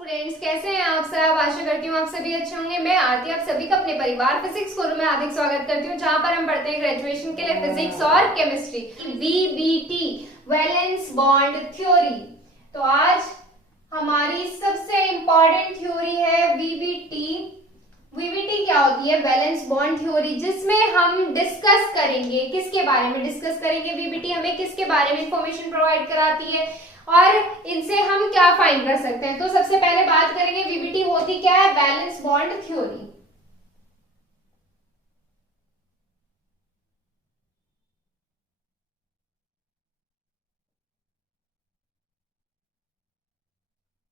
Students, कैसे हैं आप सब। आशा करती हूँ आप सभी अच्छे होंगे। मैं आरती आप सभी का अपने परिवार फिजिक्स स्कूल में हार्दिक स्वागत करती हूँ, जहाँ पर हम पढ़ते हैं ग्रेजुएशन के लिए फिजिक्स और chemistry, VBT valence bond theory. तो आज हमारी सबसे इंपॉर्टेंट थ्योरी है वीबीटी। वीबीटी क्या होती है? वैलेंस बॉन्ड थ्योरी, जिसमें हम डिस्कस करेंगे किसके बारे में डिस्कस करेंगे, वीबीटी हमें किसके बारे में इंफॉर्मेशन प्रोवाइड कराती है और इनसे हम क्या फाइंड कर सकते हैं। तो सबसे पहले बात करेंगे वीबीटी होती क्या है। Valence bond theory.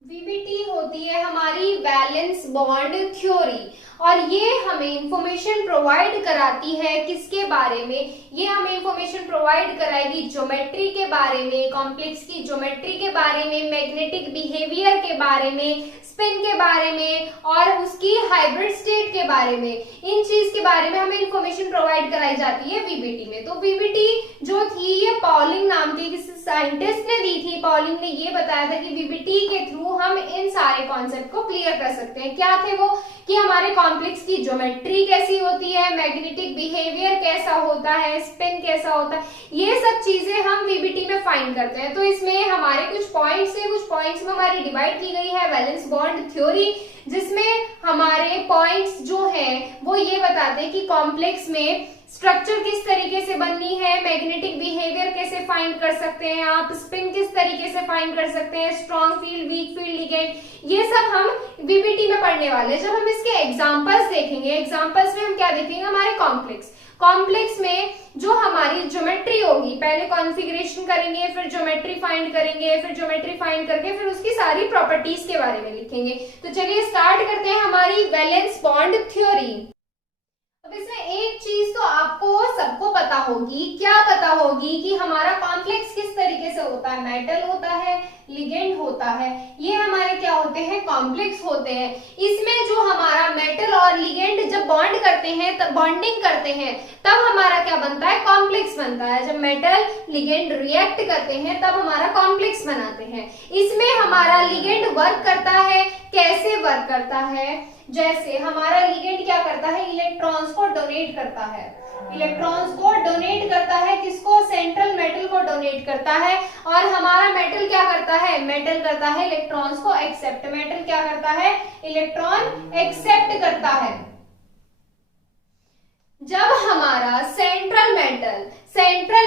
वीबीटी होती है हमारी वैलेंस बॉन्ड थ्योरी और ये हमें इंफॉर्मेशन प्रोवाइड कराती है किसके बारे में? ये हमें इंफॉर्मेशन प्रोवाइड कराएगी ज्योमेट्री के बारे में, कॉम्प्लेक्स की ज्योमेट्री के बारे में, मैग्नेटिक बिहेवियर के बारे में, स्पिन के बारे में और उसकी हाइब्रिड स्टेट के बारे में। इन चीज के बारे में हमें इंफॉर्मेशन प्रोवाइड कराई जाती है वीबीटी में। तो वीबीटी जो थी ये पॉलिंग नाम की किसी साइंटिस्ट ने दी थी। पॉलिंग ने ये बताया था कि वीबीटी के थ्रू हम इन सारे कॉन्सेप्ट को क्लियर कर सकते हैं। क्या थे वो? कि हमारे कॉम्प्लेक्स की ज्योमेट्री कैसी होती है, मैग्नेटिक बिहेवियर कैसा होता है, स्पिन कैसा होता है, ये सब चीजें हम वीबीटी में फाइंड करते हैं। तो इसमें हमारे कुछ पॉइंट्स है, कुछ पॉइंट्स में हमारी डिवाइड की गई है वैलेंस बॉन्ड थ्योरी, जिसमें हमारे पॉइंट्स जो हैं वो ये बताते हैं कि कॉम्प्लेक्स में स्ट्रक्चर किस तरीके से बननी है, मैग्नेटिक बिहेवियर कैसे फाइंड कर सकते हैं आप, स्पिन किस तरीके से फाइंड कर सकते हैं, strong field, weak field, ligand, ये सब हम वीबीटी में पढ़ने वाले हैं। जब हम इसके एग्जांपल्स देखेंगे, एग्जांपल्स में हम क्या देखेंगे? हमारे कॉम्प्लेक्स में जो हमारी ज्योमेट्री होगी, पहले कॉन्फ़िगरेशन करेंगे, फिर ज्योमेट्री फाइंड करेंगे, फिर ज्योमेट्री फाइंड करके फिर उसकी सारी प्रॉपर्टीज के बारे में लिखेंगे। तो चलिए स्टार्ट करते हैं हमारी वैलेंस बॉन्ड थ्योरी। अब इसमें एक चीज तो आपको सबको पता होगी। क्या पता होगी? कि हमारा कॉम्प्लेक्स किस तरीके से होता है। मेटल होता है, लिगेंड होता है, ये हमारे क्या होते हैं? कॉम्प्लेक्स होते हैं। इसमें जो हमारा मेटल और लिगेंड जब बॉन्ड करते हैं, तब बॉन्डिंग करते हैं, तब हमारा क्या बनता है? कॉम्प्लेक्स बनता है। जब मेटल लिगेंड रिएक्ट करते हैं तब हमारा कॉम्प्लेक्स बनाते हैं। इसमें हमारा लिगेंड वर्क करता है। कैसे वर्क करता है? जैसे हमारा लिगेंड क्या करता है? इलेक्ट्रॉन्स को डोनेट करता है। इलेक्ट्रॉन्स को डोनेट करता है किसको? सेंट्रल मेटल को डोनेट करता है। और हमारा मेटल क्या करता है? मेटल करता है इलेक्ट्रॉन्स को एक्सेप्ट। मेटल क्या करता है? इलेक्ट्रॉन एक्सेप्ट करता है। जब हमारा सेंट्रल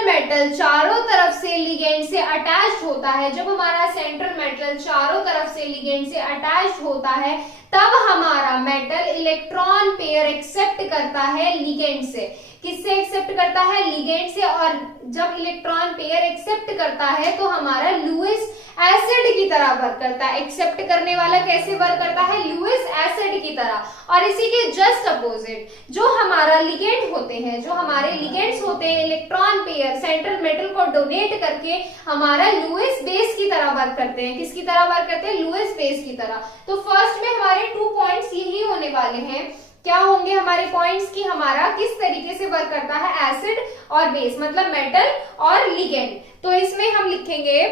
मेटल चारों तरफ से लिगेंड से अटैच्ड होता है, जब हमारा सेंट्रल मेटल चारों तरफ से लिगेंड से अटैच्ड होता है, तब हमारा मेटल इलेक्ट्रॉन पेयर एक्सेप्ट करता है लिगेंड से। किससे एक्सेप्ट करता है? लिगेंड से। और जब इलेक्ट्रॉन पेयर एक्सेप्ट करता है तो हमारा लुईस एसिड की तरह वर्क करता है। एक्सेप्ट करने वाला कैसे वर्क करता है? लुईस एसिड की तरह। और इसी के जस्ट अपोजिट जो हमारा लिगेंड होते हैं, जो हमारे लिगेंड्स होते हैं, इलेक्ट्रॉन पेयर सेंट्रल मेटल को डोनेट करके हमारा लुईस बेस की तरह वर्क करते हैं। किसकी तरह वर्क करते हैं? लुईस बेस की तरह। तो फर्स्ट में हमारे 2 पॉइंट्स यही होने वाले हैं। क्या होंगे हमारे पॉइंट्स? कि हमारा किस तरीके से वर्क करता है एसिड और बेस, मतलब मेटल और लिगेंड। तो इसमें हम लिखेंगे,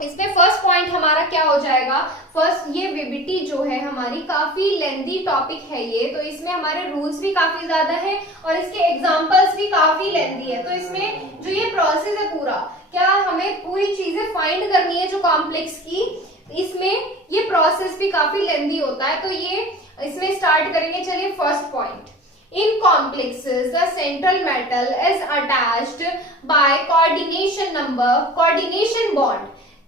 इसमें फर्स्ट पॉइंट हमारा क्या हो जाएगा? फर्स्ट, ये वीबीटी जो है हमारी काफी लेंथी टॉपिक है ये, तो इसमें हमारे रूल्स भी काफी ज्यादा है और इसके एग्जांपल्स भी काफी लेंथी है। तो इसमें जो ये प्रोसेस है पूरा, क्या हमें पूरी चीजें फाइंड करनी है जो कॉम्प्लेक्स की, इसमें ये प्रोसेस भी काफी लेंथी होता है। तो ये इसमें स्टार्ट करेंगे। चलिए first point, in complexes the central metal is attached by coordination bond।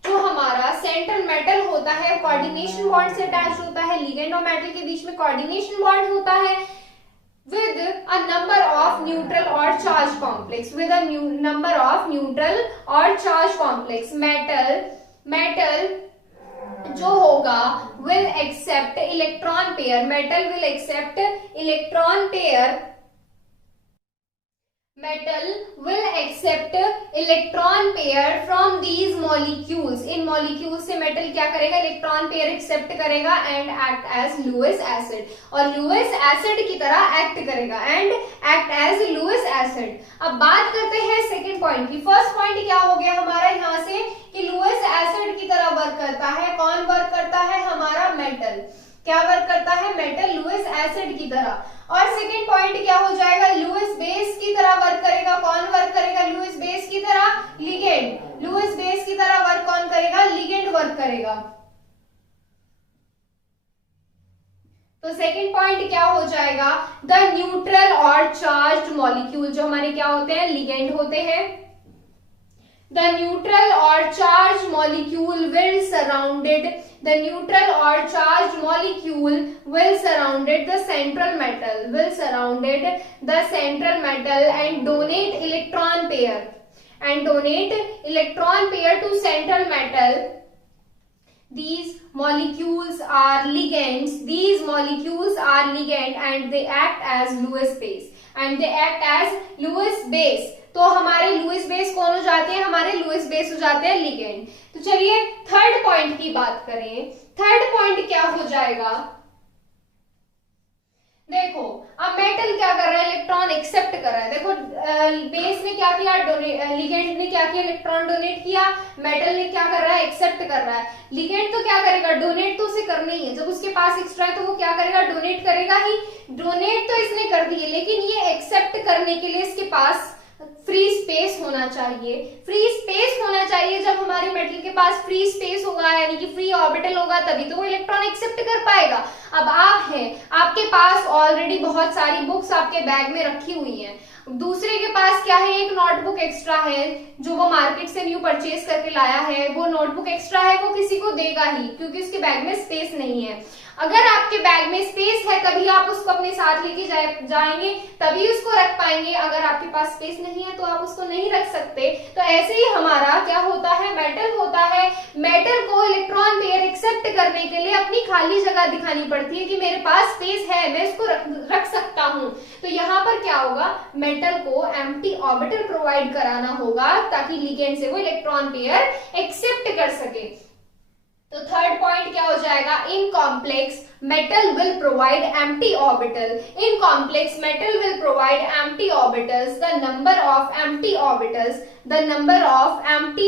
जो हमारा सेंट्रल मेटल होता है कोऑर्डिनेशन बॉन्ड से अटैच होता है। लिगेंड और मेटल के बीच में कोऑर्डिनेशन बॉन्ड होता है with a number of neutral or charge complex, with a number of neutral or charge complex। Metal जो होगा will accept electron pair, metal will accept electron pair, metal will accept electron pair from these molecules। In molecules से metal क्या करेगा? Electron pair accept करेगा and act as Lewis acid, और Lewis acid की तरह act करेगा and act as Lewis acid। अब बात करते हैं सेकेंड पॉइंट की। फर्स्ट पॉइंट क्या हो गया हमारा यहाँ से? कि लुईस एसिड की तरह वर्क करता है। कौन वर्क करता है? हमारा क्या वर्क करता है, मेटल लुईस एसिड की तरह। और सेकेंड पॉइंट क्या हो जाएगा, लुईस बेस की तरह वर्क करेगा। कौन वर्क करेगा लुईस बेस की तरह, लिगेंड। लुईस बेस की तरह वर्क कौन करेगा, लिगेंड वर्क करेगा। तो सेकेंड पॉइंट क्या हो जाएगा, द न्यूट्रल और चार्ज्ड मॉलिक्यूल, जो हमारे क्या होते हैं, लिगेंड होते हैं। द न्यूट्रल और charge molecule will surrounded, the neutral or charged molecule will surrounded the central metal and donate electron pair to central metal. These molecules are ligand and they act as Lewis base तो हमारे Lewis base कौन हो जाते हैं, हमारे Lewis base हो जाते हैं लिगेंड। तो चलिए थर्ड पॉइंट की बात करें। थर्ड पॉइंट क्या हो जाएगा, देखो अब मेटल क्या कर रहा है, इलेक्ट्रॉन एक्सेप्ट कर रहा है। देखो बेस ने क्या किया, लिगेंड ने क्या किया, इलेक्ट्रॉन डोनेट किया। मेटल ने क्या कर रहा है, एक्सेप्ट कर रहा है। लिगेंड तो क्या करेगा, डोनेट तो उसे करना ही है। जब उसके पास एक्स्ट्रा है तो वो क्या करेगा, डोनेट करेगा ही। डोनेट तो इसने कर दिए, लेकिन ये एक्सेप्ट करने के लिए इसके पास फ्री स्पेस होना चाहिए। फ्री स्पेस होना चाहिए। जब हमारे मेटल के पास फ्री स्पेस होगा, यानी कि फ्री ऑर्बिटल होगा, तभी तो वो इलेक्ट्रॉन एक्सेप्ट कर पाएगा। अब आप हैं, आपके पास ऑलरेडी बहुत सारी बुक्स आपके बैग में रखी हुई हैं। दूसरे के पास क्या है, एक नोटबुक एक्स्ट्रा है जो वो मार्केट से न्यू परचेज करके लाया है। वो नोटबुक एक्स्ट्रा है, वो किसी को देगा ही, क्योंकि उसके बैग में स्पेस नहीं है। अगर आपके बैग में स्पेस है तभी आप उसको अपने साथ लेके जाएंगे, तभी उसको रख पाएंगे। अगर आपके पास स्पेस नहीं है तो आप उसको नहीं रख सकते। तो ऐसे ही हमारा क्या होता है, मेटल होता है। मेटल को इलेक्ट्रॉन पेयर एक्सेप्ट करने के लिए अपनी खाली जगह दिखानी पड़ती है कि मेरे पास स्पेस है, मैं इसको रख सकता हूं। तो यहाँ पर क्या होगा, मेटल को एम्प्टी ऑर्बिटल प्रोवाइड कराना होगा ताकि लिगेंड से वो इलेक्ट्रॉन पेयर एक्सेप्ट कर सके। तो थर्ड पॉइंट क्या हो जाएगा, in complex metal will provide empty orbital. In complex metal will provide empty orbitals. The number of empty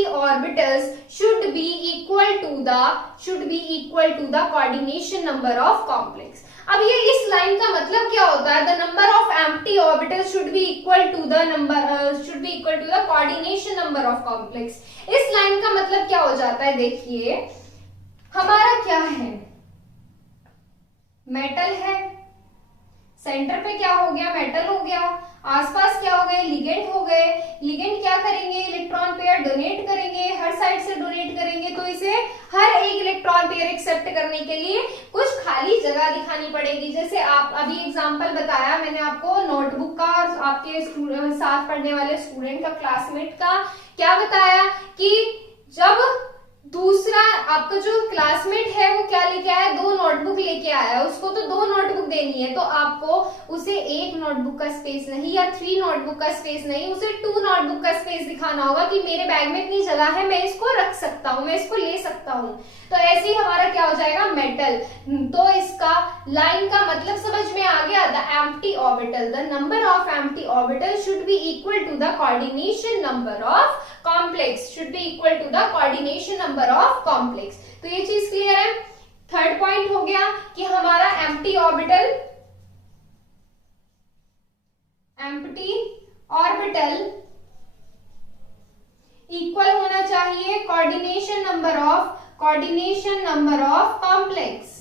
orbitals should be equal to the coordination number of complex. अब ये इस line का मतलब क्या होता है, the number of empty orbitals should be equal to the coordination number of complex. इस line का मतलब क्या हो जाता है, देखिए हमारा क्या है, मेटल है, सेंटर पे क्या हो गया, मेटल हो गया, आसपास क्या हो गए, लिगेंड हो गए। लिगेंड क्या करेंगे, इलेक्ट्रॉन पेयर डोनेट करेंगे, हर साइड से डोनेट करेंगे। तो इसे हर एक इलेक्ट्रॉन पेयर एक्सेप्ट करने के लिए कुछ खाली जगह दिखानी पड़ेगी। जैसे आप अभी एग्जांपल बताया मैंने आपको नोटबुक का, और आपके साथ पढ़ने वाले स्टूडेंट का, क्लासमेट का क्या बताया कि जब दूसरा आपका जो क्लासमेट है वो क्या लेके आया, 2 नोटबुक लेके आया है, उसको तो 2 नोटबुक देनी है, तो आपको उसे 1 नोटबुक का स्पेस नहीं या 3 नोटबुक का स्पेस नहीं, उसे 2 नोटबुक का स्पेस दिखाना होगा कि मेरे बैग में इतनी जगह है, मैं इसको रख सकता हूँ, मैं इसको ले सकता हूँ। तो ऐसे ही हमारा क्या हो जाएगा, मेटल। तो इसका लाइन का मतलब समझ में आ गया, the empty orbital, the number of empty orbital should be equal to the coordination number of complex, should be equal to the coordination number of complex. तो ये चीज क्लियर है। थर्ड पॉइंट हो गया कि हमारा एम्प्टी ऑर्बिटल इक्वल होना चाहिए coordination number of complex.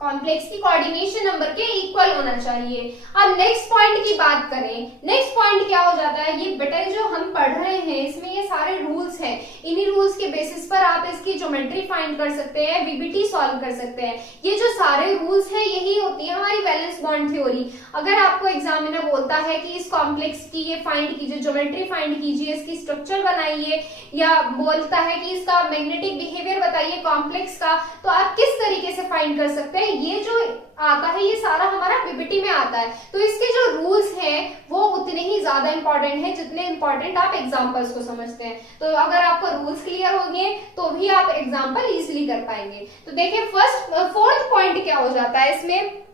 Complex की कोऑर्डिनेशन नंबर के इक्वल होना चाहिए। अब नेक्स्ट पॉइंट की बात करें, नेक्स्ट पॉइंट क्या हो जाता है, ये बेटा जो हम पढ़ रहे हैं इसमें ये सारे रूल्स हैं, इन्हीं रूल्स के बेसिस पर आप इसकी ज्योमेट्री फाइंड कर सकते हैं, वीबीटी सॉल्व कर सकते हैं। ये जो सारे रूल्स हैं यही होती है हमारी वैलेंस बॉन्ड थ्योरी। अगर आपको एग्जामिनर बोलता है कि इस कॉम्प्लेक्स की ये फाइंड कीजिए, ज्योमेट्री फाइंड कीजिए, इसकी स्ट्रक्चर बनाइए, या बोलता है कि इसका मैग्नेटिक बिहेवियर बताइए कॉम्प्लेक्स का, तो आप किस तरीके से फाइंड कर सकते हैं, ये जो आता है ये सारा हमारा पीपीटी में आता है। तो इसके जो रूल्स हैं वो उतने ही ज्यादा इंपॉर्टेंट हैं जितने इंपॉर्टेंट आप एग्जांपल्स को समझते हैं। तो अगर आपको रूल्स क्लियर होंगे तो भी आप एग्जांपल इजीली कर पाएंगे। तो देखिए फोर्थ पॉइंट क्या हो जाता है इसमें,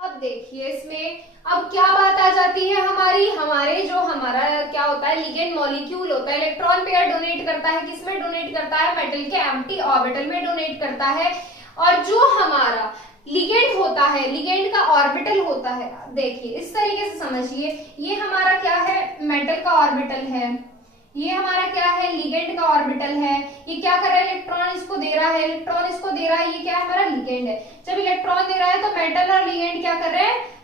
अब देखिए इसमें अब क्या बात आ जाती है हमारी, हमारे जो हमारा क्या होता है लिगेंड मॉलिक्यूल होता है, इलेक्ट्रॉन पेयर डोनेट करता है, किसमें डोनेट करता है, मेटल के एम्प्टी ऑर्बिटल में डोनेट करता है। और जो हमारा लिगेंड होता है, लिगेंड का ऑर्बिटल होता है, देखिए इस तरीके से समझिए, ये हमारा क्या है, मेटल का ऑर्बिटल है, ये हमारा क्या है, लिगेंड का ऑर्बिटल है। ये क्या कर रहा है, इलेक्ट्रॉन इसको दे रहा है, इलेक्ट्रॉन इसको दे रहा है, ये क्या है, हमारा लिगेंड है। जब इलेक्ट्रॉन दे रहा है तो मेटल और लिगेंड क्या कर रहे हैं,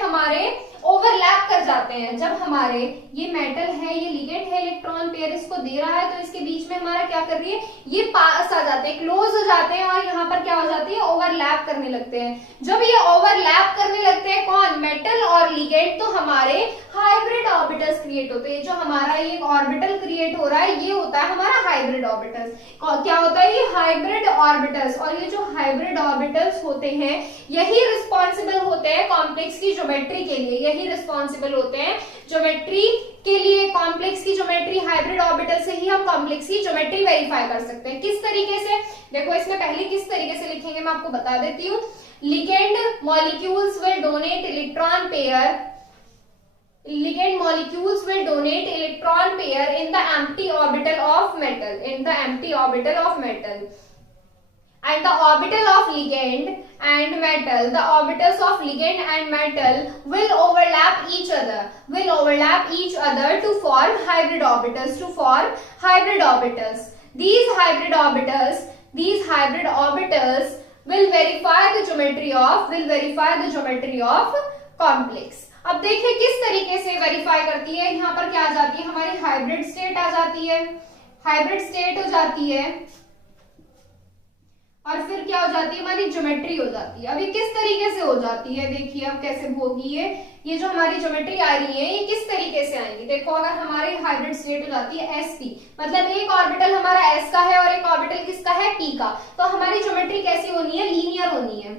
हमारे ओवरलैप कर जाते हैं। जब हमारे ये मेटल है, ये लिगेंड है, इलेक्ट्रॉन पेयर इसको दे रहा है, तो इसके बीच में हमारा क्या कर रही है, ये पास आ जाते हैं, क्लोज हो जाते हैं, और यहाँ पर क्या हो जाती है, ओवरलैप करने लगते हैं। जब ये ओवरलैप करने लगते हैं कौन, मेटल और लिगेंड, तो हमारे हाइब्रिड ऑर्बिटल्स क्रिएट होते हैं। जो हमारा ये ऑर्बिटल क्रिएट हो रहा है, ये होता है हमारा हाइब्रिड ऑर्बिटल्स। क्या होता है, ये हाइब्रिड ऑर्बिटल्स। और ये जो हाइब्रिड ऑर्बिटल्स होते हैं, यही रिस्पॉन्सिबल होते हैं कॉम्प्लेक्स की ज्योमेट्री के लिए, यही रिस्पॉन्सिबल होते हैं ज्योमेट्री के लिए। कॉम्प्लेक्स की ज्योमेट्री, हाइब्रिड ऑर्बिटल से ही हम कॉम्प्लेक्स की ज्योमेट्री वेरीफाई कर सकते हैं। किस तरीके से, देखो इसमें पहले किस तरीके से लिखेंगे मैं आपको बता देती हूँ। Ligand molecules will donate electron pair, ligand molecules will donate electron pair in the empty orbital of metal, in the empty orbital of metal, and the orbital of ligand and metal, the orbitals of ligand and metal will overlap each other, to form hybrid orbitals, these hybrid orbitals will verify the geometry of complex। अब देखिए किस तरीके से verify करती है, यहाँ पर क्या आ जाती है, हमारी हाइब्रिड स्टेट आ जाती है, हाइब्रिड स्टेट हो जाती है, और फिर क्या हो जाती है, हमारी ज्योमेट्री हो जाती है। अभी किस तरीके से हो जाती है, देखिए अब कैसे होगी ये जो हमारी ज्योमेट्री आ रही है, ये किस तरीके से आएंगी। देखो अगर हमारी हाइब्रिड स्टेट हो जाती है sp, मतलब एक ऑर्बिटल हमारा s का है और एक ऑर्बिटल किसका है, p का, तो हमारी ज्योमेट्री कैसी होनी है, लीनियर होनी है,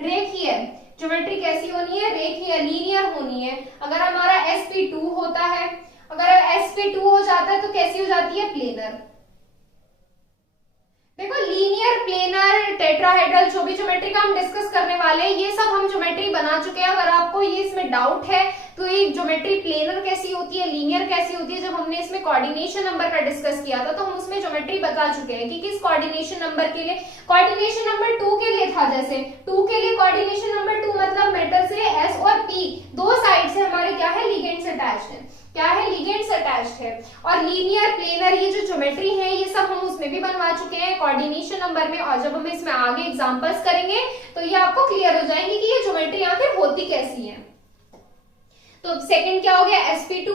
रेखीय। ज्योमेट्री कैसी होनी है, रेखीय, लीनियर होनी है। अगर हमारा sp2 होता है, अगर sp2 हो जाता है तो कैसी हो जाती है, प्लेनर। देखो लीनियर, प्लेनर, टेट्राहेड्रल, जो भी ज्योमेट्री का हम डिस्कस करने वाले हैं, ये सब हम ज्योमेट्री बना चुके हैं। अगर आपको ये इसमें डाउट है तो ये ज्योमेट्री प्लेनर कैसी होती है, लीनियर कैसी होती है, जब हमने इसमें कोऑर्डिनेशन नंबर का डिस्कस किया था तो हम उसमें ज्योमेट्री बता चुके हैं कि किस कोऑर्डिनेशन नंबर के लिए, कोऑर्डिनेशन नंबर 2 के लिए था। जैसे 2 के लिए कोऑर्डिनेशन नंबर 2 मतलब मेटल से s और p दो साइड से हमारे क्या है, लिगेंड्स अटैच्ड है, क्या है, लिगेंड्स अटैच्ड है। और लीनियर, प्लेनर, ये जो ज्योमेट्री है ये सब हम उसमें भी बनवा चुके हैं कोऑर्डिनेशन नंबर में। और जब हम इसमें आगे एग्जांपल्स करेंगे तो ये आपको क्लियर हो जाएंगे कि ये ज्योमेट्री आखिर होती कैसी है। तो सेकंड क्या हो गया, sp2,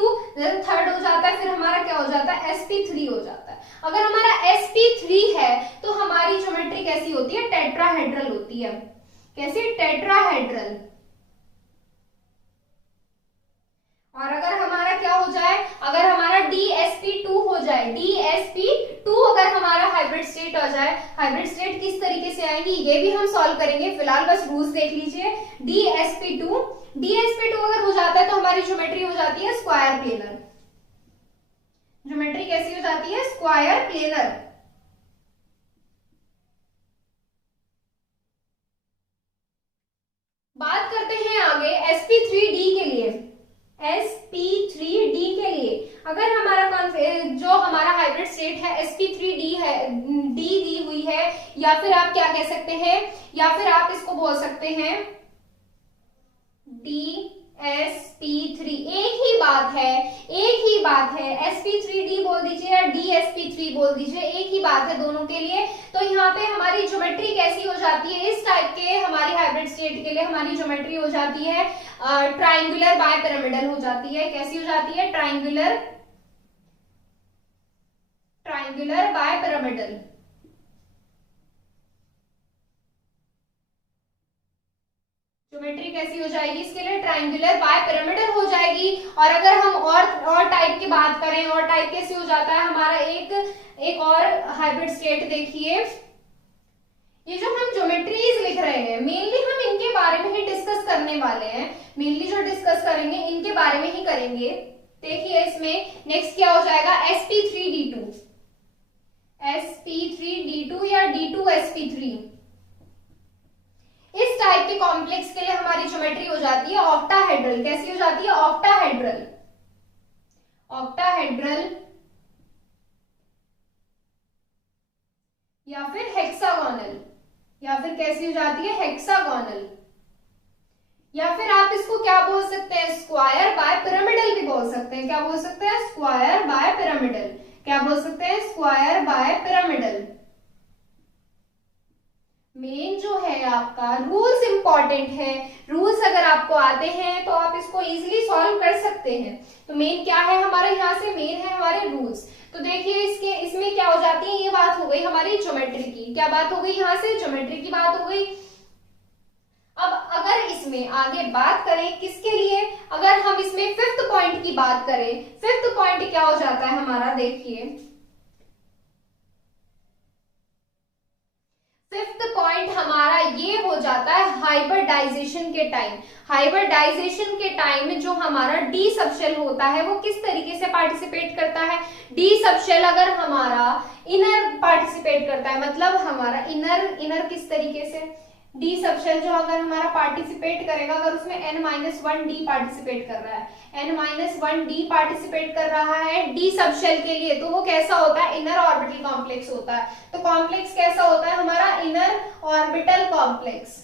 थर्ड हो जाता है, फिर हमारा क्या हो जाता है, sp3 हो जाता है। अगर हमारा sp3 है तो हमारी ज्योमेट्री कैसी होती है, टेट्राहेड्रल होती है। कैसी, टेट्राहेड्रल। और अगर हमारा क्या हो जाए, अगर हमारा dsp2 हो जाए, dsp2 अगर हमारा हाइब्रिड स्टेट हो जाए, हाइब्रिड स्टेट किस तरीके से आएंगी ये भी हम सॉल्व करेंगे, फिलहाल बस रूल्स देख लीजिए। dsp2 अगर हो जाता है तो हमारी ज्योमेट्री हो जाती है स्क्वायर प्लेनर। ज्योमेट्री कैसी हो जाती है, स्क्वायर प्लेनर। बात करते हैं आगे sp3d के लिए, sp3d के लिए अगर हमारा जो हमारा हाइब्रिड स्टेट है sp3d है, d दी हुई है, या फिर आप क्या कह सकते हैं, या फिर आप इसको बोल सकते हैं dsp3, एक ही बात है, sp3d बोल दीजिए या dsp3 बोल दीजिए, एक ही बात है दोनों के लिए। तो यहाँ पे हमारी ज्योमेट्री कैसी हो जाती है, इस टाइप के हमारी हाइब्रिड स्टेट के लिए हमारी ज्योमेट्री हो जाती है ट्राइंगुलर बायपिरामिडल हो जाती है। कैसी हो जाती है, ट्राइंगुलर बायपिरामिडल। ज्योमेट्री कैसी हो जाएगी इसके लिए, ट्राइंगुलर बायपिरामिडल हो जाएगी। और अगर हम और टाइप की बात करें, और टाइप कैसे हो जाता है हमारा, एक और हाइब्रिड स्टेट देखिए, ये जो हम ज्योमेट्रीज लिख रहे हैं मेनली हम इनके बारे में ही डिस्कस करने वाले हैं, मेनली जो डिस्कस करेंगे इनके बारे में ही करेंगे। देखिए इसमें नेक्स्ट क्या हो जाएगा, sp3d2, sp3d2 या d2sp3। इस टाइप के कॉम्प्लेक्स के लिए हमारी ज्योमेट्री हो जाती है ऑक्टाहेड्रल। कैसी हो जाती है? ऑक्टाहेड्रल। ऑक्टाहेड्रल या फिर हेक्सागोनल, या फिर कैसी हो जाती है? हेक्सागोनल। या फिर आप इसको क्या बोल सकते हैं? स्क्वायर बाय पिरामिडल भी बोल सकते हैं। क्या बोल सकते हैं? Square by pyramidal. क्या बोल सकते हैं? Square by pyramidal. मेन जो है आपका रूल्स इंपॉर्टेंट है। रूल्स अगर आपको आते हैं तो आप इसको इजीली सॉल्व कर सकते हैं। तो मेन क्या है हमारे यहाँ से? मेन है हमारे रूल्स। तो देखिए इसमें क्या हो जाती है? ये बात हो गई हमारी ज्योमेट्री की। क्या बात हो गई? यहाँ से ज्योमेट्री की बात हो गई। अब अगर इसमें आगे बात करें किसके लिए, अगर हम इसमें फिफ्थ पॉइंट की बात करें, फिफ्थ पॉइंट क्या हो जाता है हमारा? देखिए फिफ्थ पॉइंट हमारा ये हो जाता है हाइब्रिडाइजेशन के टाइम। हाइब्रिडाइजेशन के टाइम में जो हमारा डी सबशेल होता है वो किस तरीके से पार्टिसिपेट करता है? डी सबशेल अगर हमारा इनर पार्टिसिपेट करता है, मतलब हमारा इनर किस तरीके से? डी सबशेल जो अगर हमारा पार्टिसिपेट करेगा, अगर उसमें n-1 डी पार्टिसिपेट कर रहा है, n-1 डी पार्टिसिपेट कर रहा है डी सबशेल के लिए, तो वो कैसा होता है? इनर ऑर्बिटल कॉम्प्लेक्स होता है। तो कॉम्प्लेक्स कैसा होता है हमारा? Inner orbital complex.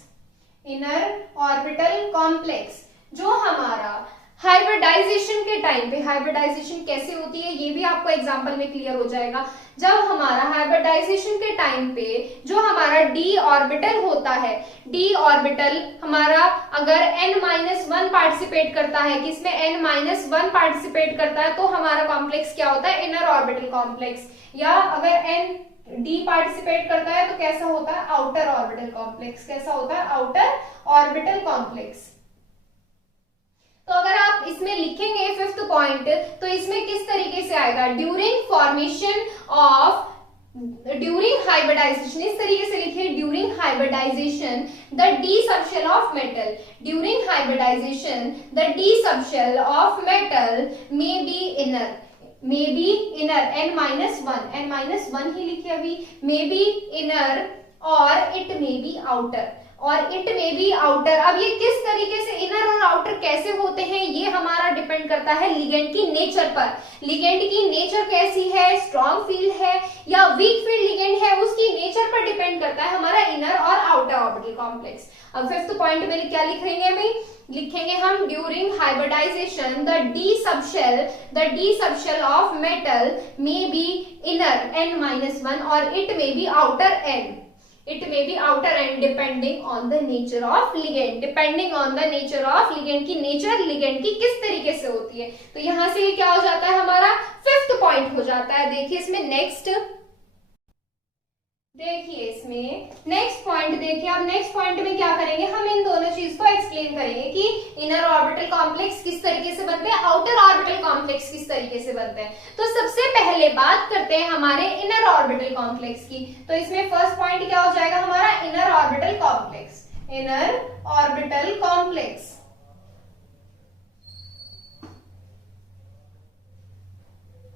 Inner orbital complex जो हमारा हाइब्रिडाइजेशन के टाइम पे, हाइब्रिडाइजेशन कैसे होती है ये भी आपको एग्जांपल में क्लियर हो जाएगा। जब हमारा हाइब्रिडाइजेशन के टाइम पे जो हमारा डी ऑर्बिटल होता है, डी ऑर्बिटल हमारा अगर n-1 पार्टिसिपेट करता है, किसमें? n-1 पार्टिसिपेट करता है, तो हमारा कॉम्प्लेक्स क्या होता है? Inner orbital complex. या अगर n डी पार्टिसिपेट करता है तो कैसा होता है? Outer orbital complex. कैसा होता है? Outer orbital complex. तो अगर आप इसमें लिखेंगे फिफ्थ पॉइंट तो इसमें किस तरीके से आएगा? During formation of, during hybridisation, इस तरीके से लिखिए, during hybridisation the D subshell of metal, during hybridisation the D subshell of metal may be inner, may be inner, n-1 ही लिखिए अभी, मे बी इनर और इट मे बी आउटर, और it may be outer. अब ये किस तरीके से इनर और आउटर कैसे होते हैं ये हमारा डिपेंड करता है लिगेंड की नेचर पर। लिगेंड की नेचर कैसी है? स्ट्रॉन्ग फील्ड है या वीक फील्ड लिगेंड है, उसकी नेचर पर डिपेंड करता है हमारा इनर और आउटर ऑर्बिटल कॉम्प्लेक्स। अब फिफ्थ पॉइंट में क्या लिखेंगे भाई? लिखेंगे हम during hybridisation the D subshell of metal may be inner n-1 और it may be outer n, it may be outer end depending on the nature of ligand, depending on the nature of ligand की nature ligand की किस तरीके से होती है। तो यहां से ये क्या हो जाता है हमारा? फिफ्थ पॉइंट हो जाता है। देखिए इसमें नेक्स्ट, देखिए इसमें नेक्स्ट पॉइंट देखिए। अब नेक्स्ट पॉइंट में क्या करेंगे? हम इन दोनों चीज को एक्सप्लेन करेंगे कि इनर ऑर्बिटल कॉम्प्लेक्स किस तरीके से बनते हैं, आउटर ऑर्बिटल कॉम्प्लेक्स किस तरीके से बनते हैं। तो सबसे पहले बात करते हैं हमारे इनर ऑर्बिटल कॉम्प्लेक्स की। तो इसमें फर्स्ट पॉइंट क्या हो जाएगा हमारा? Inner orbital complex. Inner orbital complex,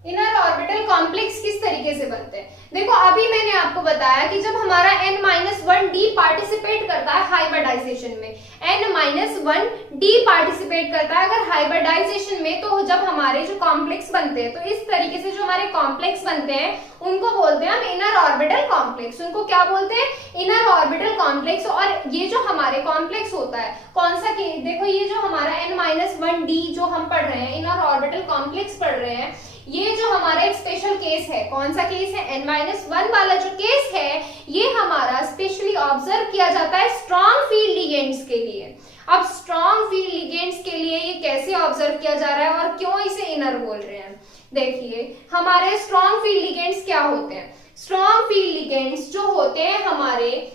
inner orbital complex किस तरीके से बनते हैं? देखो अभी मैंने आपको बताया कि जब हमारा n-1 डी पार्टिसिपेट करता है हाइब्रिडाइजेशन में, n-1 डी पार्टिसिपेट करता है अगर हाइब्रिडाइजेशन में, तो जब हमारे जो कॉम्प्लेक्स बनते हैं, तो इस तरीके से जो हमारे कॉम्प्लेक्स बनते हैं उनको बोलते हैं हम इनर ऑर्बिटल कॉम्प्लेक्स। उनको क्या बोलते हैं? Inner orbital complex. और ये जो हमारे कॉम्प्लेक्स होता है कौन सा? देखो ये जो हमारा n-1 डी जो हम पढ़ रहे हैं, इनर ऑर्बिटल कॉम्प्लेक्स पढ़ रहे हैं, ये जो हमारा एक स्पेशल केस है। कौन सा केस है? n-1 वाला जो केस है ये हमारा स्पेशली ऑब्जर्व किया जाता है स्ट्रॉन्ग फील्ड लिगेंड्स के लिए। अब स्ट्रॉन्ग फील्ड लिगेंड्स के लिए ये कैसे ऑब्जर्व किया जा रहा है और क्यों इसे इनर बोल रहे हैं? देखिए हमारे स्ट्रॉन्ग फील्ड लिगेंड्स क्या होते हैं? स्ट्रॉन्ग फील्ड लिगेंड्स जो होते हैं हमारे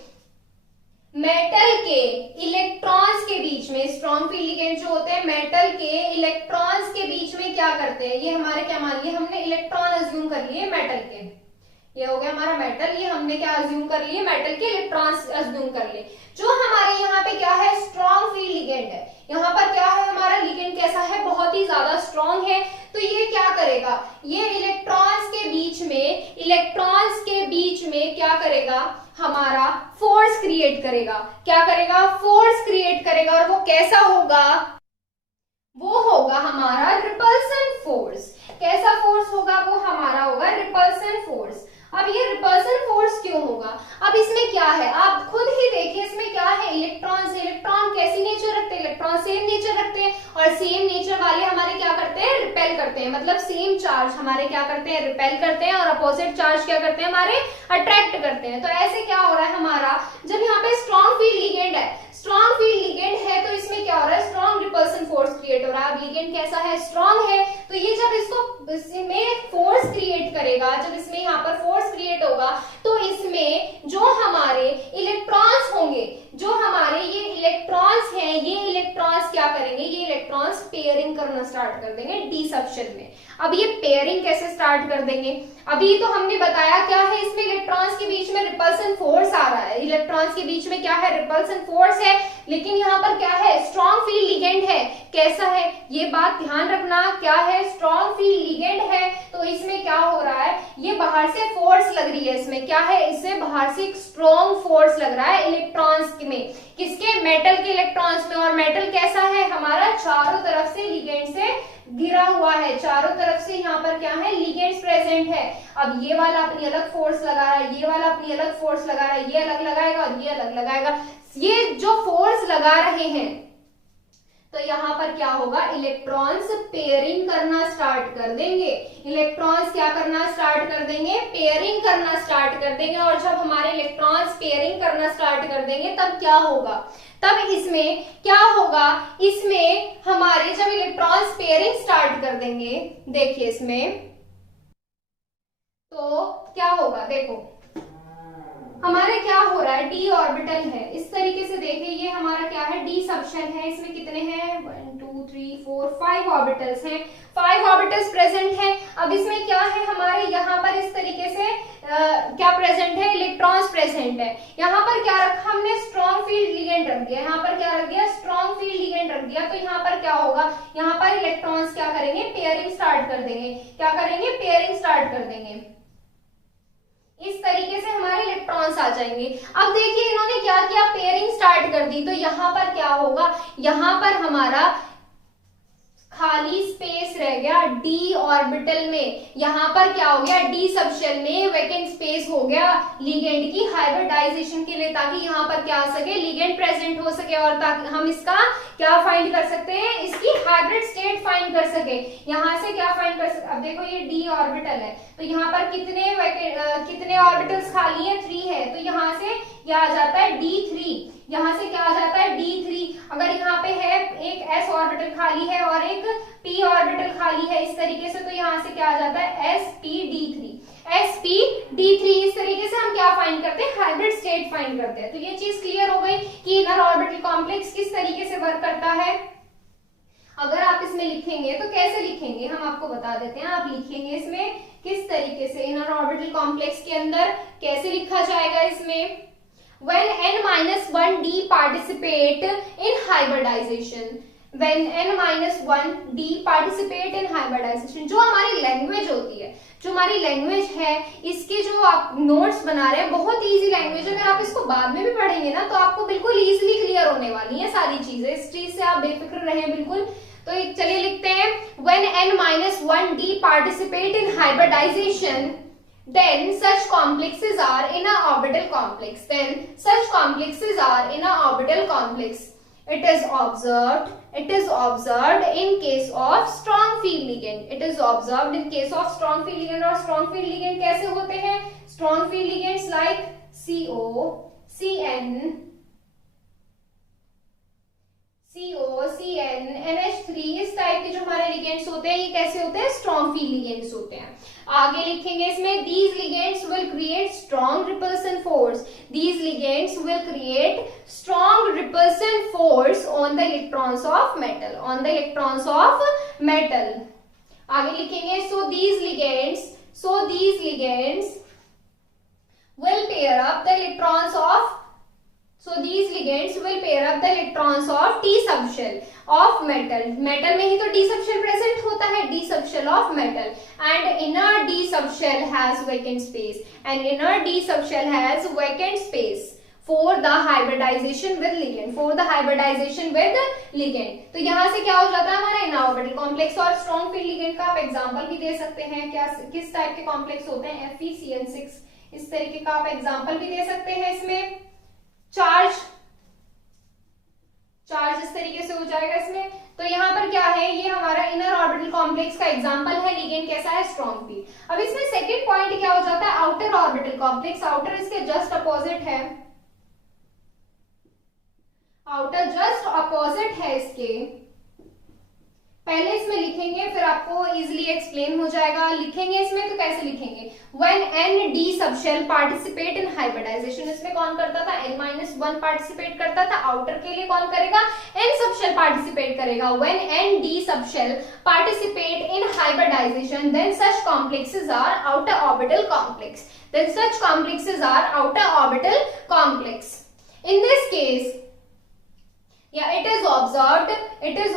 मेटल के इलेक्ट्रॉन्स के बीच में, स्ट्रॉन्ग फील्ड लिगेंड जो होते हैं मेटल के इलेक्ट्रॉन्स के बीच में क्या करते हैं? ये हमारे क्या मान लिए हमने? इलेक्ट्रॉन अज्यूम कर लिए मेटल के, ये हो गया हमारा मेटल, ये हमने क्या अज्यूम कर लिए? मेटल के इलेक्ट्रॉन्स अज्यूम कर लिए। जो हमारे यहाँ पे क्या है? स्ट्रॉन्ग फील्ड लिगेंड है। यहाँ पर क्या है हमारा लिगेंड? कैसा है? बहुत ही ज्यादा स्ट्रॉन्ग है। तो ये क्या करेगा? ये इलेक्ट्रॉन्स के बीच में क्या करेगा? हमारा फोर्स क्रिएट करेगा। क्या करेगा? फोर्स क्रिएट करेगा। और वो कैसा होगा? वो होगा हमारा रिपल्सन फोर्स। कैसा फोर्स होगा? वो हमारा होगा रिपल्सन फोर्स। अब ये रिपल्सन फोर्स क्यों होगा? अब इसमें क्या है, आप खुद ही देखिए, इसमें क्या है? इलेक्ट्रॉन। इलेक्ट्रॉन कैसी नेचर रखते हैं? इलेक्ट्रॉन सेम नेचर रखते हैं, और सेम नेचर वाले हमारे क्या करते हैं? रिपेल करते हैं। मतलब सेम चार्ज हमारे क्या करते हैं? रिपेल करते हैं, और अपोजिट चार्ज क्या करते हैं? हमारे अट्रैक्ट करते हैं। तो ऐसे क्या हो रहा है हमारा, जब यहाँ पे स्ट्रॉन्ग फील्ड लिगेंड है, स्ट्रॉन्ग फील्ड लिगेंड है, तो इसमें क्या हो रहा है? स्ट्रॉन्ग रिपल्सन फोर्स क्रिएट हो रहा है। अब लिगेंड कैसा है? स्ट्रॉन्ग है। तो ये जब इसमें फोर्स क्रिएट करेगा, जब इसमें यहाँ पर फोर्स क्रिएट होगा, तो इसमें जो हमारे इलेक्ट्रॉन्स होंगे, जो हमारे ये इलेक्ट्रॉन्स हैं, ये इलेक्ट्रॉन्स क्या करेंगे? ये इलेक्ट्रॉन्स पेयरिंग करना स्टार्ट कर देंगे डी सक्शन में। अब ये पेयरिंग कैसे स्टार्ट कर देंगे? अभी तो हमने बताया क्या है, इसमें इलेक्ट्रॉन्स के बीच में रिपल्सन फोर्स आ रहा है। इलेक्ट्रॉन्स के बीच में क्या है? रिपल्सन फोर्स है। लेकिन यहाँ पर क्या है? स्ट्रॉन्ग फील्ड लिगेंड है। कैसा है? ये बात ध्यान रखना, क्या है? स्ट्रॉन्ग फील्ड लिगेंड है। तो इसमें क्या हो रहा है? ये बाहर से फोर्स लग रही है। इसमें क्या है? इससे बाहर से एक स्ट्रॉन्ग फोर्स लग रहा है इलेक्ट्रॉन्स में। किसके? मेटल के इलेक्ट्रॉन्स में। और मेटल कैसा है? हमारा चारों तरफ से लिगेंड से घिरा हुआ है। चारों तरफ से यहाँ पर क्या है? लिगेंड्स प्रेजेंट है। अब ये वाला अपनी अलग फोर्स लगा रहा है, ये वाला अपनी अलग फोर्स लगा रहा है, ये अलग लगाएगा और ये अलग लगाएगा। ये जो फोर्स लगा रहे हैं, तो यहाँ पर क्या होगा? इलेक्ट्रॉन्स पेयरिंग करना स्टार्ट कर देंगे। इलेक्ट्रॉन्स क्या करना स्टार्ट कर देंगे? पेयरिंग करना स्टार्ट कर देंगे। और जब हमारे इलेक्ट्रॉन्स पेयरिंग करना स्टार्ट कर देंगे, तब क्या होगा? तब इसमें क्या होगा? इसमें हमारे जब इलेक्ट्रॉन्स पेयरिंग स्टार्ट कर देंगे, देखिए इसमें तो क्या होगा? देखो हमारे क्या हो रहा है? डी ऑर्बिटल है। इस तरीके से देखिए, ये हमारा क्या है? डी सक्शन है। इसमें कितने हैं? 1 2 3 4 5 ऑर्बिटल्स हैं। 5 ऑर्बिटल्स प्रेजेंट है। अब इसमें क्या है? हमारे यहाँ पर इस तरीके से क्या प्रेजेंट है? इलेक्ट्रॉन्स प्रेजेंट है। यहाँ पर क्या रखा हमने? स्ट्रॉन्ग फील्ड लिगेंड रख दिया। यहाँ पर क्या रख दिया? स्ट्रॉन्ग फील्ड लिगेंड रख दिया। तो यहाँ पर क्या होगा? यहाँ पर इलेक्ट्रॉन्स क्या करेंगे? पेयरिंग स्टार्ट कर देंगे। क्या करेंगे? पेयरिंग स्टार्ट कर देंगे। इस तरीके से हमारे इलेक्ट्रॉन्स आ जाएंगे। अब देखिए इन्होंने क्या किया? पेयरिंग स्टार्ट कर दी। तो यहाँ पर क्या होगा? यहाँ पर हमारा खाली स्पेस रह गया डी ऑर्बिटल में। यहाँ पर क्या हो गया? डी सबशेल में वैकेंट स्पेस हो गया लिगेंड की हाइब्रिडाइजेशन के लिए, ताकि यहाँ पर क्या आ सके? लिगेंड प्रेजेंट हो सके, और ताकि हम इसका क्या फाइंड कर सकते हैं? इसकी हाइब्रिड स्टेट फाइंड कर सके। यहाँ से क्या फाइंड कर सकते? अब देखो ये डी ऑर्बिटल है, तो यहाँ पर कितने ऑर्बिटल्स खाली है? 3 है। तो यहाँ से क्या आ जाता है? D3। यहाँ से क्या आ जाता है? D3। अगर यहाँ पे है एक s ऑर्बिटल खाली है और एक p ऑर्बिटल खाली है इस तरीके से, तो यहाँ से क्या आ जाता है? sp_d3। sp_d3। इस तरीके से हम क्या फाइंड करते हैं? हाइब्रिड स्टेट फाइंड करते हैं। तो ये चीज क्लियर हो गई कि इनर ऑर्बिटल कॉम्प्लेक्स किस तरीके से वर्क करता है। अगर आप इसमें लिखेंगे तो कैसे लिखेंगे, हम आपको बता देते हैं। आप लिखेंगे इसमें किस तरीके से, इनर ऑर्बिटल कॉम्प्लेक्स के अंदर कैसे लिखा जाएगा इसमें? When n-1d participate in hybridization, when n-1d participate in hybridization, जो हमारी लैंग्वेज होती है, जो हमारी लैंग्वेज है, इसके जो आप नोट्स बना रहे हैं, बहुत इजी लैंग्वेज है। अगर आप इसको बाद में भी पढ़ेंगे ना, तो आपको बिल्कुल इजीली क्लियर होने वाली है सारी चीजें। इस चीज से आप बेफिक्र रहें बिल्कुल। तो चलिए लिखते हैं, when n-1d participate in hybridization, then such complexes are in a orbital complex. Then such complexes are in a orbital complex. It is observed in case of strong field ligand. It is observed in case of strong field ligand. और strong field ligand कैसे होते हैं? Strong field ligands like CO, CN, NH3, इस type के जो हमारे ligands होते हैं, ये कैसे होते हैं? स्ट्रॉन्ग फील्ड लिगेंड्स होते हैं। आगे लिखेंगे इसमें, these ligands will create strong repulsion force. These ligands will create strong repulsion force on the electrons of metal. On the electrons of metal. आगे लिखेंगे, so these ligands will pair up the electrons of So these ligands will pair up the electrons of d subshell of metal. Metal में ही तो d subshell present होता है, d subshell of metal, and inner d subshell has vacant space, and inner d subshell has vacant space for the hybridization with ligand, for the hybridization with ligand. तो यहाँ से क्या हो जाता है हमारा inner orbital complex. और strong field ligand का आप एग्जांपल भी दे सकते हैं, क्या किस टाइप के कॉम्प्लेक्स होते हैं, FeCN6 इस तरीके का आप एग्जांपल भी दे सकते हैं. इसमें चार्ज इस तरीके से हो जाएगा इसमें. तो यहाँ पर क्या है, ये हमारा इनर ऑर्बिटल कॉम्प्लेक्स का एग्जांपल है. लिगेंड कैसा है, स्ट्रॉन्ग फील्ड. अब इसमें सेकंड पॉइंट क्या हो जाता है, आउटर ऑर्बिटल कॉम्प्लेक्स. आउटर इसके जस्ट अपोजिट है, आउटर जस्ट अपोजिट है इसके. पहले इसमें लिखेंगे फिर आपको इजिली एक्सप्लेन हो जाएगा. लिखेंगे इसमें तो कैसे लिखेंगे, when n d subshell participate in hybridization. इसमें कौन करता था, n-1 पार्टिसिपेट करता था. आउटर के लिए कौन करेगा, n subshell पार्टिसिपेट करेगा. when n d subshell participate in hybridization, then such complexes are outer orbital complex. Then such complexes are outer orbital complex. In this case, yeah, it is observed in case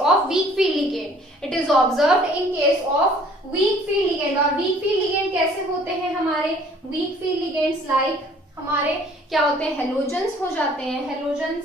of weak field ligand. It is observed in case of weak field ligand. और weak field ligand कैसे होते हैं हमारे, weak field ligands like हमारे क्या होते हैं, halogens हो जाते हैं. Halogens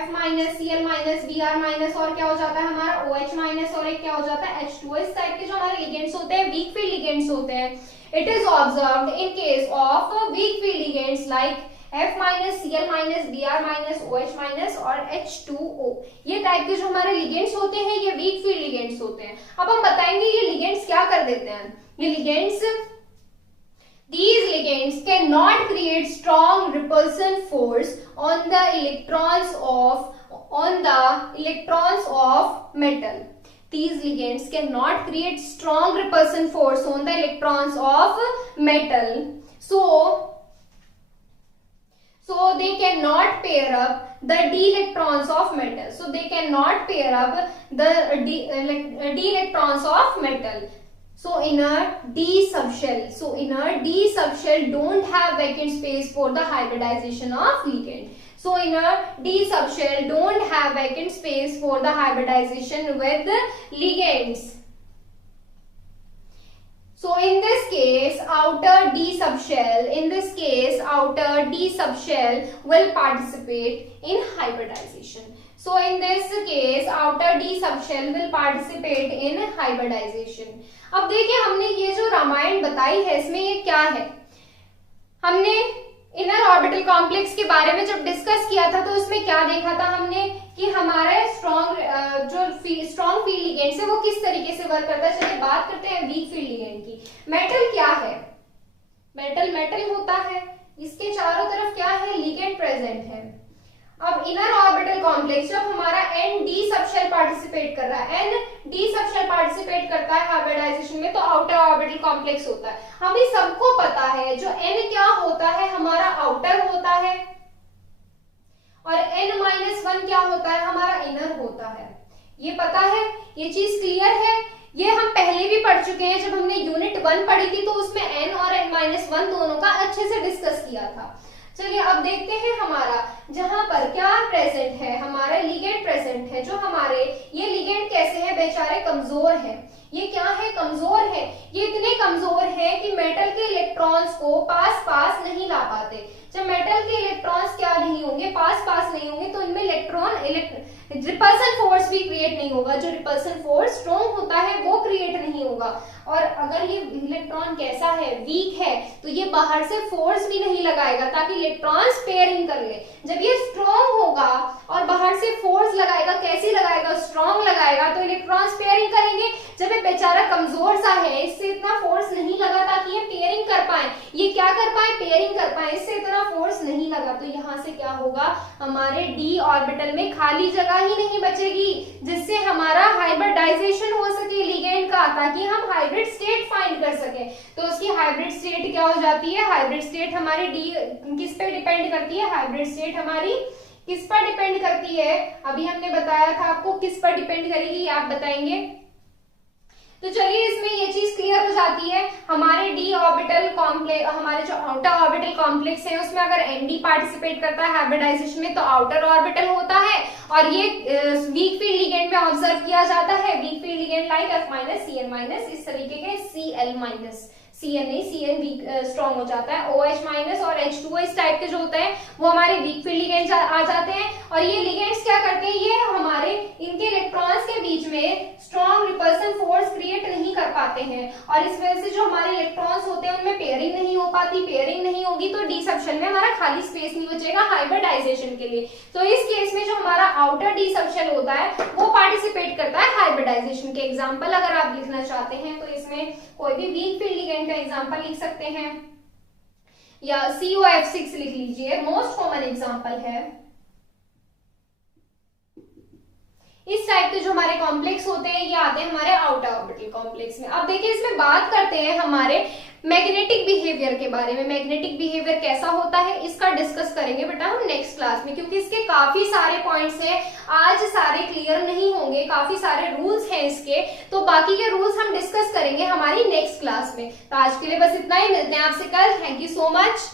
F minus Cl minus Br minus और क्या हो जाता है हमारा OH माइनस और एक क्या हो जाता है H2O. इस टाइप के जो हमारे लिगेंड्स होते हैं वीक फील्ड लिगेंड्स होते हैं. It is observed in case of weak field ligands like F minus Cl minus Br minus OH minus और H2O. ये टाइप के जो हमारे लिगेंड्स होते हैं ये वीक फील्ड लिगेंड्स होते हैं. अब हम बताएंगे ये लिगेंड्स क्या कर देते हैं. ये ligands, these ligands cannot create strong repulsion force on the electrons of metal. These ligands cannot create strong repulsion force on the electrons of metal. So they cannot pair up the d electrons of metal. So they cannot pair up the d electrons of metal. So inner d subshell don't have vacant space for the hybridization of ligand. So inner d subshell don't have vacant space for the hybridization with ligands. So in this case outer d subshell will participate in hybridization. So in this case outer d subshell will participate in hybridization. अब देखिए हमने ये जो रामायण बताई है इसमें ये क्या है, हमने इनर ऑर्बिटल कॉम्प्लेक्स के बारे में जब डिस्कस किया था तो उसमें क्या देखा था हमने कि हमारा स्ट्रॉन्ग फील्ड लिगेंड है वो किस तरीके से वर्क करता है. चलिए बात करते हैं वीक फील्ड लिगेंड की. मेटल क्या है, मेटल होता है, इसके चारों तरफ क्या है, लिगेंड प्रेजेंट है. अब इनर ऑर्बिटल कॉम्प्लेक्स जब हमारा एन डी सबशेल पार्टिसिपेट कर रहा है, एन डी सबशेल पार्टिसिपेट करता है हाइब्रिडाइजेशन में तो आउटर ऑर्बिटल कॉम्प्लेक्स होता है. हमें सबको पता है जो एन क्या होता है हमारा आउटर होता है और n-1 क्या होता है हमारा इनर होता है. ये पता है, ये चीज क्लियर है. ये हम पहले भी पढ़ चुके हैं जब हमने यूनिट 1 पढ़ी थी तो उसमें n और n-1 दोनों का अच्छे से डिस्कस किया था. चलिए अब देखते हैं हमारा जहां पर क्या प्रेजेंट है, हमारा लिगेंड प्रेजेंट है. जो हमारे ये लिगेंड कैसे है, बेचारे कमजोर है. ये क्या है, कमजोर है. ये इतने कमजोर है कि मेटल के इलेक्ट्रॉन्स को पास नहीं ला पाते. जब मेटल के इलेक्ट्रॉन्स क्या नहीं होंगे, पास नहीं होंगे तो इनमें रिपल्सन फोर्स भी क्रिएट नहीं होगा. जो रिपल्सन फोर्स स्ट्रॉन्ग होता है वो क्रिएट नहीं होगा. और अगर ये इलेक्ट्रॉन कैसा है, वीक है, तो ये बाहर से फोर्स भी नहीं लगाएगा ताकि इलेक्ट्रॉन्स पेयरिंग कर ले. जब ये स्ट्रॉन्ग होगा और बाहर से फोर्स लगाएगा, कैसे लगाएगा, स्ट्रॉन्ग लगाएगा तो इलेक्ट्रॉन्स पेयरिंग करेंगे. जब ये बेचारा कमजोर सा है, इससे इतना फोर्स नहीं लगा ताकि ये पेयरिंग कर पाए, ये क्या कर पाए, पेयरिंग कर पाए, इससे इतना फोर्स नहीं लगा. तो यहाँ से क्या होगा, हमारे डी ऑर्बिटल में खाली जगह ही नहीं बचेगी जिससे हमारा हाइब्रिडाइजेशन हो सके लिगेंड का, ताकि हम हाइब्रिड स्टेट फाइंड कर सके. तो उसकी हाइब्रिड स्टेट क्या हो जाती है, हाइब्रिड स्टेट हमारी डी किस पे डिपेंड करती है, हाइब्रिड स्टेट हमारी किस पर डिपेंड करती है, अभी हमने बताया था आपको किस पर डिपेंड करेगी, आप बताएंगे. तो चलिए इसमें ये चीज क्लियर हो जाती है. हमारे डी ऑर्बिटल ऑर्बिटल कॉम्प्लेक्स, हमारे जो आउटर ऑर्बिटल कॉम्प्लेक्स है उसमें अगर एनडी पार्टिसिपेट करता है हाइब्रिडाइजेशन में तो आउटर ऑर्बिटल होता है, और ये वीक फील्ड लिगेंड में ऑब्जर्व किया जाता है। Weak field ligand like F minus Cn minus, इस तरीके के Cl माइनस, Cn नहीं, Cn वीक स्ट्रॉन्ग हो जाता है। OH माइनस और H2O इस टाइप के जो होते हैं वो हमारे वीक फील्ड लिगेंड्स आ जाते हैं। और ये लिगेंड्स क्या करते हैं, ये हमारे इनके इलेक्ट्रॉन्स के बीच में स्ट्रॉन्ग रिपल्सन फोर्स क्रिएट नहीं कर पाते हैं, और इस वजह से जो हमारे इलेक्ट्रॉन्स होते हैं उनमें पेयरिंग नहीं हो पाती। पेयरिंग नहीं होगी तो डी सबशन में हमारा खाली स्पेस नहीं बचेगा हाइब्रिडाइजेशन के लिए। तो इस केस में जो हमारा आउटर डी सबशन होता है वो पार्टिसिपेट करता है हाइब्रिडाइजेशन के। एग्जाम्पल अगर आप लिखना चाहते हैं तो इसमें कोई भी वीक फील्ड लिगेंड का एग्जाम्पल लिख सकते हैं, या COF6 लिख लीजिए, मोस्ट कॉमन एग्जाम्पल है। इस टाइप के जो हमारे कॉम्प्लेक्स होते हैं ये आते हैं हमारे आउटर ऑर्बिटल कॉम्प्लेक्स में। अब देखिए इसमें बात करते हैं हमारे मैग्नेटिक बिहेवियर के बारे में। मैग्नेटिक बिहेवियर कैसा होता है इसका डिस्कस करेंगे बेटा हम नेक्स्ट क्लास में, क्योंकि इसके काफी सारे पॉइंट्स हैं, आज सारे क्लियर नहीं होंगे, काफी सारे रूल्स हैं इसके, तो बाकी के रूल्स हम डिस्कस करेंगे हमारी नेक्स्ट क्लास में। तो आज के लिए बस इतना ही, मिलते हैं आपसे कल। Thank you so much.